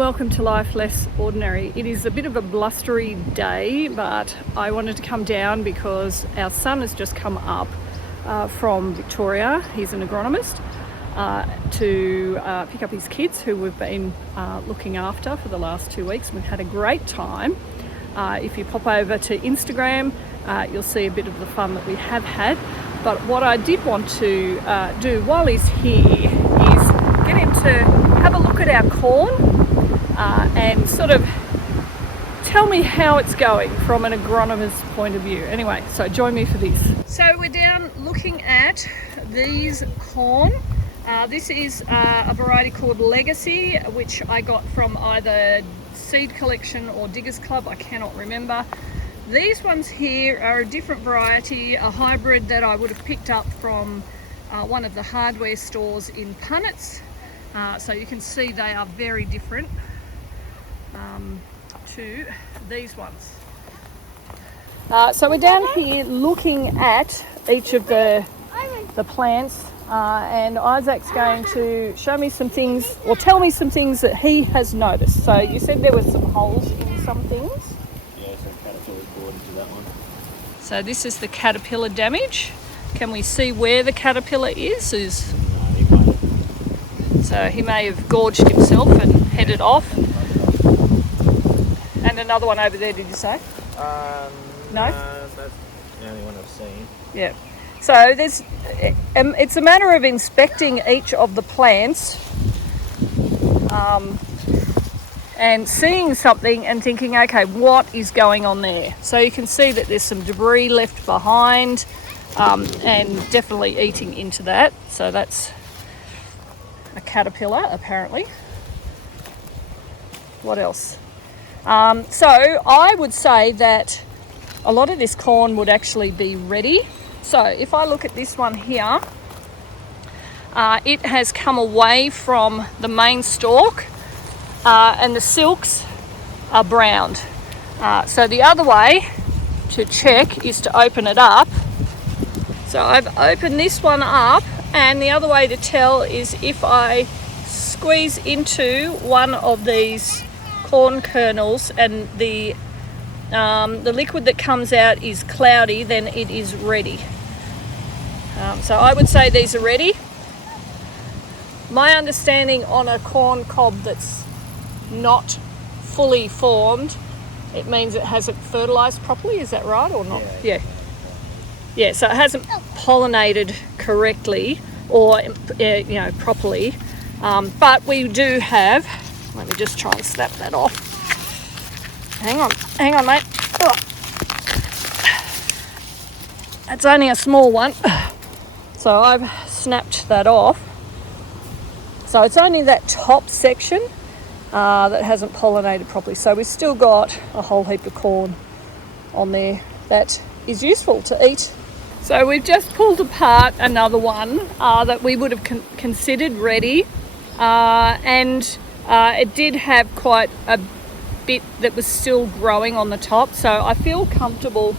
welcome to Life Less Ordinary. It is a bit of a blustery day, but I wanted to come down because our son has just come up from Victoria. He's an agronomist to pick up his kids who we've been looking after for the last 2 weeks. We've had a great time. If you pop over to Instagram, you'll see a bit of the fun that we have had. But what I did want to do while he's here is get him to have a look at our corn and sort of tell me how it's going from an agronomist's point of view. Anyway, so join me for this. So we're down looking at these corn. This is a variety called Legacy, which I got from either Seed Collection or Diggers Club, I cannot remember. These ones here are a different variety, a hybrid that I would have picked up from one of the hardware stores in Punnets. So you can see they are very different to these ones. So we're down here looking at each of the plants, and Isaac's going to show me some things, or tell me some things that he has noticed. So you said there were some holes in some things. Yeah, so caterpillar's bored into that one. So this is the caterpillar damage. Can we see where the caterpillar is? So he may have gorged himself and headed off. And another one over there, did you say? No? That's the only one I've seen. Yeah. So there's, it's a matter of inspecting each of the plants and seeing something and thinking, okay, what is going on there? So you can see that there's some debris left behind and definitely eating into that. So that's a caterpillar, apparently. What else? So I would say that a lot of this corn would actually be ready. So if I look at this one here, it has come away from the main stalk and the silks are browned. So the other way to check is to open it up. So I've opened this one up, and the other way to tell is if I squeeze into one of these corn kernels and the liquid that comes out is cloudy, then it is ready. So I would say these are ready. My understanding on a corn cob that's not fully formed, it means it hasn't fertilised properly. Is that right or not? Yeah. Yeah, so it hasn't pollinated correctly or properly. But we do have, let me just try and snap that off. Hang on mate. Oh. It's only a small one. So I've snapped that off. So it's only that top section that hasn't pollinated properly. So we've still got a whole heap of corn on there that is useful to eat. So we've just pulled apart another one that we would have considered ready, and it did have quite a bit that was still growing on the top. So I feel comfortable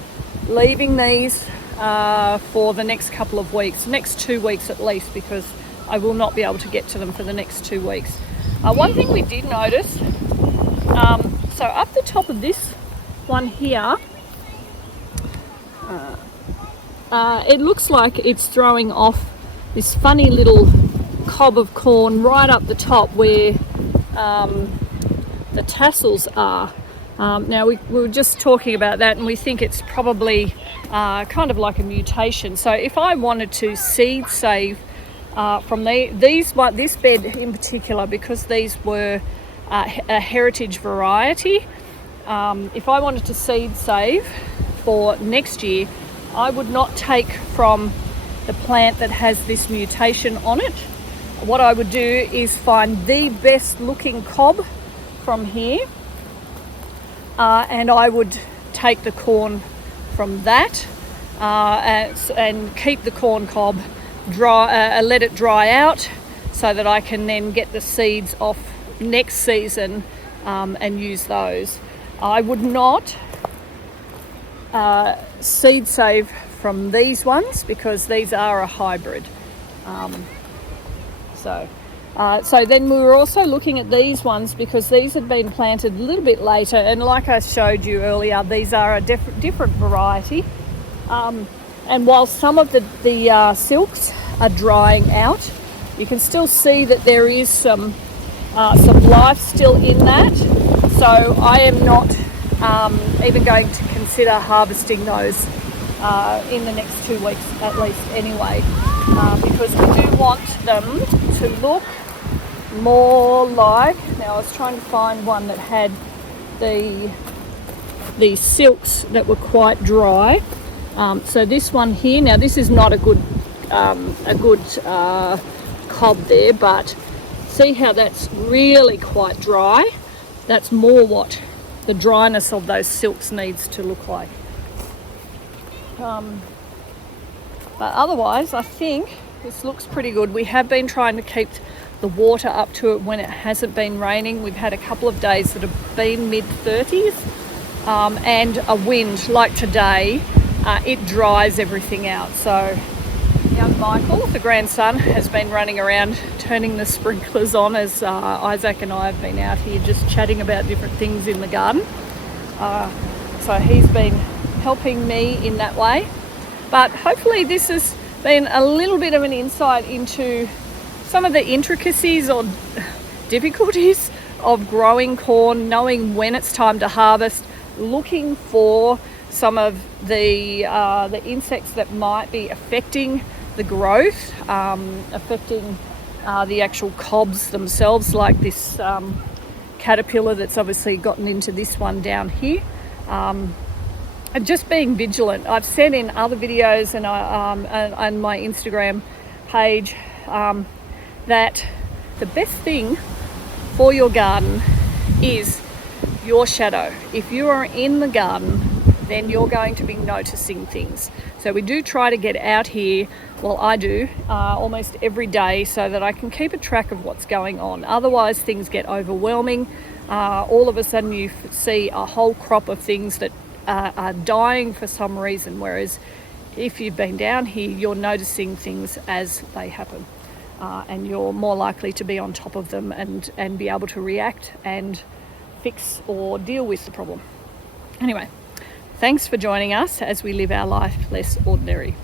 leaving these for the next couple of weeks, next 2 weeks at least, because I will not be able to get to them for the next 2 weeks. One thing we did notice, so up the top of this one here, it looks like it's throwing off this funny little cob of corn right up the top where the tassels are. Now we were just talking about that, and we think it's probably kind of like a mutation. So if I wanted to seed save from this bed in particular, because these were a heritage variety, if I wanted to seed save for next year, I would not take from the plant that has this mutation on it. What I would do is find the best looking cob from here, and I would take the corn from that and keep the corn cob dry, let it dry out so that I can then get the seeds off next season and use those. I would not seed save from these ones because these are a hybrid. So So then we were also looking at these ones because these had been planted a little bit later, and like I showed you earlier, these are a different variety. And while some of the silks are drying out, you can still see that there is some life still in that. So I am not even going to consider harvesting those in the next 2 weeks at least anyway, because we do want them to look more like, now I was trying to find one that had the silks that were quite dry. So this one here, now this is not a good cob there, but see how that's really quite dry? That's more what the dryness of those silks needs to look like. But otherwise, I think this looks pretty good. We have been trying to keep the water up to it when it hasn't been raining. We've had a couple of days that have been mid-30s, and a wind like today, it dries everything out. So young Michael, the grandson, has been running around turning the sprinklers on as Isaac and I have been out here just chatting about different things in the garden. So he's been helping me in that way. But hopefully this has been a little bit of an insight into some of the intricacies or difficulties of growing corn, knowing when it's time to harvest, looking for some of the insects that might be affecting the growth, affecting the actual cobs themselves, like this caterpillar that's obviously gotten into this one down here. And just being vigilant. I've said in other videos and on my Instagram page that the best thing for your garden is your shadow. If you are in the garden, then you're going to be noticing things. So we do try to get out here, well I do, almost every day so that I can keep a track of what's going on. Otherwise things get overwhelming. All of a sudden you see a whole crop of things that are dying for some reason, whereas if you've been down here, you're noticing things as they happen, and you're more likely to be on top of them and be able to react and fix or deal with the problem. Anyway, thanks for joining us as we live our life less ordinary.